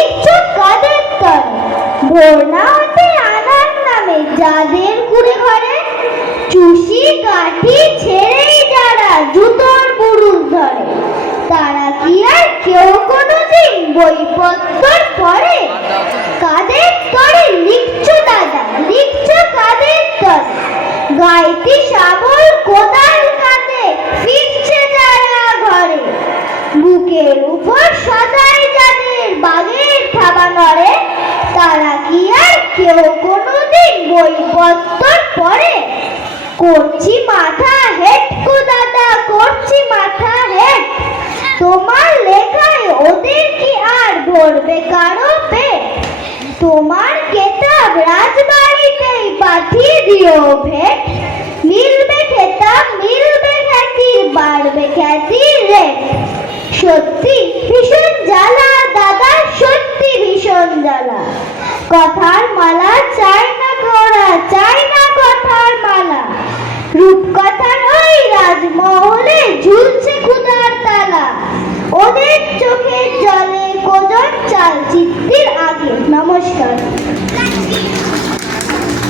লিখছো কাদের তরে? ভোর না হতে আনার নামে যাদের কুড়ে ঘরে, চুষি কাঠি ছেড়েই যারা জুতোর বুরুল ধরে, তারা কি আর কেউ কোনোদিন বইপত্র পড়ে? কাদের তরে লিখছো দাদা, লিখছো কাদের তরে? গাইতি শাবল কোদাল কাঁধে ফিরছে যারা ঘরে, বুকের উপর সদাই যাদের বাঘের থাবা নড়ে, তারা কি আর কেউ কোনোদিন বইপত্র পড়ে? করছি মাথা হেট গো দাদা, করছি মাথা হেট, তোমার লেখায় ওদের কি আর ভরবে কারো পেট? তোমার কেতাব রাজবাড়িতেই পাঠিয়ে দিও ভেট, মিলবে খেতাব মিলবে খ্যাতির বাড়বে খ্যাতির রেট। সত্যি ভীষণ জ্বালা দাদা, সত্যি ভীষণ জ্বালা, কথার মালা চাই না ঘোড়া, চাই না কথার মালা, রূপকথার ওই রাজমহলে ঝুলছে ক্ষুধার তালা, ওদের চোখের জলে কোজন চাল চিত্তির আগে। নমস্কার।